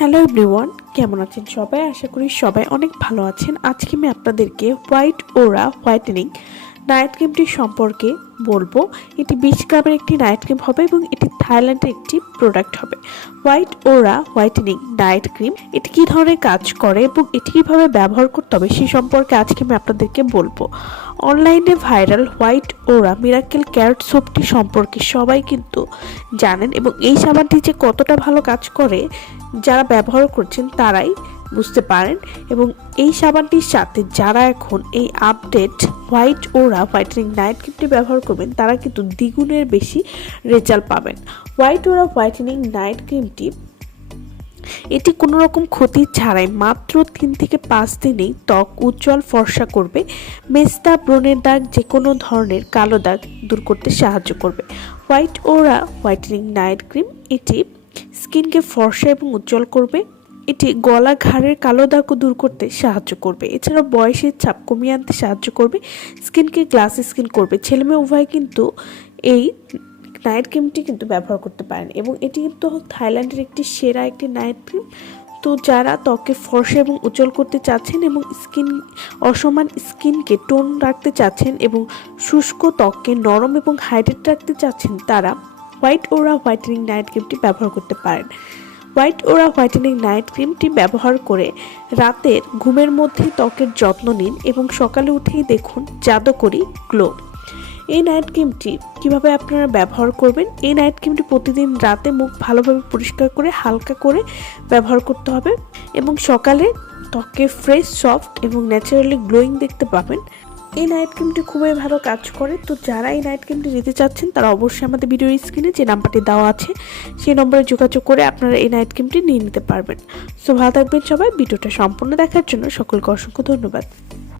Hello everyone, কেমন আছেন সবাই? আশা করি সবাই অনেক ভালো আছেন। আজকে আমি আপনাদেরকে হোয়াইট ওরা হোয়াইটেনিং নাইট ক্রিমটি সম্পর্কে বলবো। এটি 20 গ্রামের একটি নাইট ক্রিম হবে এবং এটি থাইল্যান্ডের একটি প্রোডাক্ট হবে। হোয়াইট ওরা হোয়াইটেনিং নাইট ক্রিম এটি কী ধরনের কাজ করে এবং এটি কীভাবে ব্যবহার করতে হবে সে সম্পর্কে আজকে আমি আপনাদেরকে বলবো। অনলাইনে ভাইরাল হোয়াইট ওরা মিরাকেল ক্যারট সোপটি সম্পর্কে সবাই কিন্তু জানেন এবং এই সাবানটি যে কতটা ভালো কাজ করে যারা ব্যবহার করছেন তারাই বুঝতে পারেন। এবং এই সাবানটির সাথে যারা এখন এই আপডেট হোয়াইট ওরা হোয়াইটেনিং নাইট ক্রিমটি ব্যবহার করবেন তারা কিন্তু দ্বিগুণের বেশি রেজাল্ট পাবেন। হোয়াইট ওরা হোয়াইটেনিং নাইট ক্রিমটি এটি কোনো রকম ক্ষতি ছাড়াই মাত্র 3 থেকে 5 দিনেই ত্বক উজ্জ্বল ফর্সা করবে। মেস্তা, ব্রণের দাগ, যে কোনো ধরনের কালো দাগ দূর করতে সাহায্য করবে। হোয়াইট ওরা হোয়াইটেনিং নাইট ক্রিম এটি স্কিনকে ফর্সা এবং উজ্জ্বল করবে। এটি গলা, ঘাড়ের কালো দাগও দূর করতে সাহায্য করবে। এছাড়াও বয়সের ছাপ কমিয়ে আনতে সাহায্য করবে। স্কিনকে গ্লাসি স্কিন করবে। ছেলে মেয়ে উভয় কিন্তু এই নাইট ক্রিমটি কিন্তু ব্যবহার করতে পারেন এবং এটি কিন্তু থাইল্যান্ডের একটি সেরা একটি নাইট ক্রিম। তো যারা ত্বকে ফর্সা এবং উজ্জ্বল করতে চাচ্ছেন এবং অসমান স্কিনকে টোন রাখতে চাচ্ছেন এবং শুষ্ক ত্বককে নরম এবং হাইড্রেট রাখতে চাচ্ছেন তারা হোয়াইট ওরা হোয়াইটেনিং নাইট ক্রিমটি ব্যবহার করতে পারেন। হোয়াইট ওরা হোয়াইটেনিং নাইট ক্রিমটি ব্যবহার করে রাতের ঘুমের মধ্যেই ত্বকের যত্ন নিন এবং সকালে উঠেই দেখুন জাদুকরি গ্লো। এই নাইট ক্রিমটি কীভাবে আপনারা ব্যবহার করবেন? এই নাইট ক্রিমটি প্রতিদিন রাতে মুখ ভালোভাবে পরিষ্কার করে হালকা করে ব্যবহার করতে হবে এবং সকালে ত্বকে ফ্রেশ, সফট এবং ন্যাচারালি গ্লোয়িং দেখতে পাবেন। এই নাইট ক্রিমটি খুবই ভালো কাজ করে। তো যারা এই নাইট ক্রিমটি নিতে চাচ্ছেন তারা অবশ্যই আমাদের ভিডিওর স্ক্রিনে যে নাম্বারটি দেওয়া আছে সেই নম্বরে যোগাযোগ করে আপনারা এই নাইট ক্রিমটি নিয়ে নিতে পারবেন। সো ভালো থাকবেন সবাই। ভিডিওটা সম্পূর্ণ দেখার জন্য সকলকে অসংখ্য ধন্যবাদ।